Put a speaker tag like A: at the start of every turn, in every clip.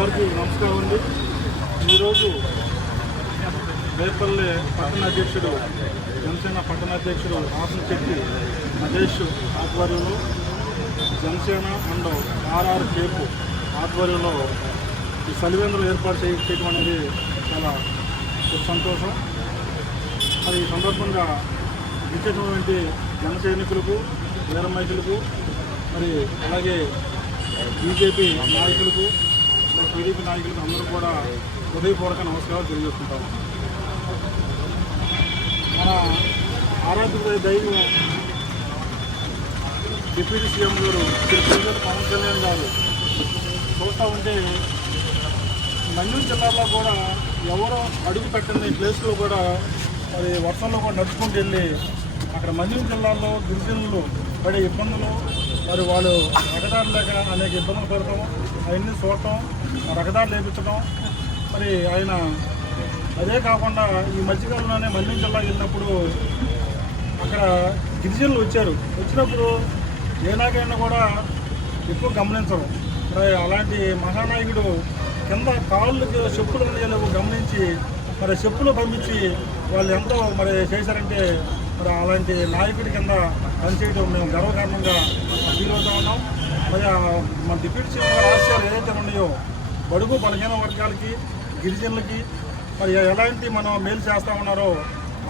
A: అందరికీ నమస్కారం అండి. ఈరోజు రేపల్లె పట్టణ అధ్యక్షుడు జనసేన పట్టణ అధ్యక్షుడు ఆసన చెట్టి మహేష్ ఆధ్వర్యంలో జనసేన అండ్ ఆర్ఆర్ కేపు ఆధ్వర్యంలో ఈ సలివేంద్రం ఏర్పాటు చేయడం అనేది చాలా సంతోషం. మరి ఈ సందర్భంగా విచ్చేసినటువంటి జన సైనికులకు వీరమైకులకు మరి అలాగే బీజేపీ నాయకులకు టీడీపీ నాయకులకు అందరూ కూడా హృదయపూర్వక నమస్కారాలు తెలియజేస్తుంటాము మన ఆరాధ్య దైవం డిప్యూటీ సీఎం గారు పవన్ కళ్యాణ్ గారు చూస్తూ ఉంటే నెల్లూరు జిల్లాలో కూడా ఎవరో అడుగు పెట్టని ప్లేస్లో కూడా మరి వర్షంలో కూడా నడుచుకుంటూ వెళ్ళి అక్కడ మంజూరు జిల్లాలో గిరిజనులు పడే ఇబ్బందులు మరి వాళ్ళు రహదారులు లేక అనేక ఇబ్బందులు పడటం అవన్నీ చూడటం ఆ రహదారులు వేపించడం మరి ఆయన అదే కాకుండా ఈ మధ్యకాలంలోనే మన్యూరు జిల్లా వెళ్ళినప్పుడు అక్కడ గిరిజనులు వచ్చారు. వచ్చినప్పుడు ఏ కూడా ఎక్కువ గమనించరు. మరి అలాంటి మహానాయకుడు కింద కాళ్ళకి చెప్పులు అనేవి గమనించి మరి చెప్పులు పంపించి వాళ్ళు ఎంతో మరి చేశారంటే మరి అలాంటి నాయకుడి కింద పనిచేయడం మేము గర్వకారణంగా ఫీల్ అవుతా ఉన్నాం. మరి మన డిప్యూటీ సీఎం గారి ఆశయాలు ఏదైతే ఉన్నాయో బడుగు బలహీన వర్గాలకి గిరిజనులకి మరి ఎలాంటి మనం మేలు చేస్తూ ఉన్నారో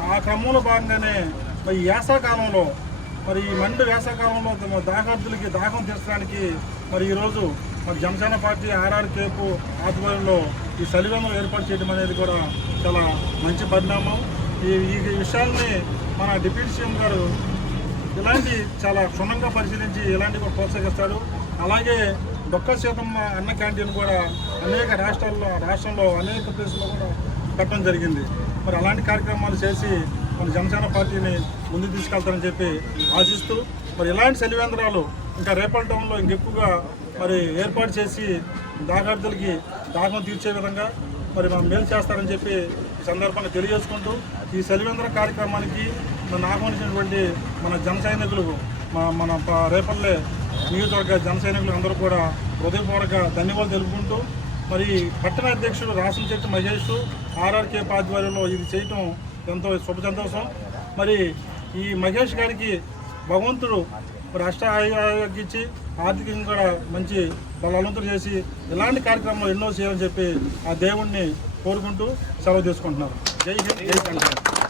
A: ఆ క్రమంలో భాగంగానే మరి వేసాకాలంలో మరి ఈ మండు వేసాకాలంలో దాహార్థులకి దాహం తీర్చడానికి మరి ఈరోజు మరి జనసేన పార్టీ ఆర్ఆర్ కేపు ఆధ్వర్యంలో ఈ సలివేమం ఏర్పాటు చేయడం అనేది కూడా చాలా మంచి పరిణామం. ఈ ఈ విషయాల్ని మన డిప్యూటీ సీఎం గారు ఇలాంటి చాలా క్షుణ్ణంగా పరిశీలించి ఇలాంటివి కూడా ప్రోత్సహిస్తాడు. అలాగే డొక్క శాతం అన్న క్యాంటీన్ కూడా అనేక రాష్ట్రాల్లో రాష్ట్రంలో అనేక ప్లేసుల్లో కూడా పెట్టడం జరిగింది. మరి అలాంటి కార్యక్రమాలు చేసి మన జనసేన పార్టీని ముందుకు తీసుకెళ్తారని చెప్పి ఆశిస్తూ మరి ఇలాంటి సెలివేంద్రాలు ఇంకా రేపల్ టౌన్లో ఇంకెక్కువగా మరి ఏర్పాటు చేసి దాగార్థులకి దాహం తీర్చే విధంగా మరి మనం మేలు చేస్తారని చెప్పి ఈ సందర్భంగా తెలియజేసుకుంటూ ఈ సెలివేంద్ర కార్యక్రమానికి నన్ను ఆహ్వానించినటువంటి మన జన సైనికులకు మా- మన రేపల్లె నియోజకవర్గ జన సైనికులు అందరూ కూడా హృదయపూర్వక ధన్యవాదాలు తెలుపుకుంటూ మరి పట్టణ అధ్యక్షుడు రాసం చెట్టు మహేష్ ఆర్ఆర్కే ఆధ్వర్యంలో ఇది చేయటం ఎంతో శుభ సంతోషం. మరి ఈ మహేష్ గారికి భగవంతుడు రాష్ట్ర ఇచ్చి ఆర్థికంగా కూడా మంచి బలవంతులు చేసి ఇలాంటి కార్యక్రమాలు ఎన్నో చేయాలని చెప్పి ఆ దేవుణ్ణి కోరుకుంటూ సెలవు తీసుకుంటున్నారు జై హింద్ జై కళ్యాణ్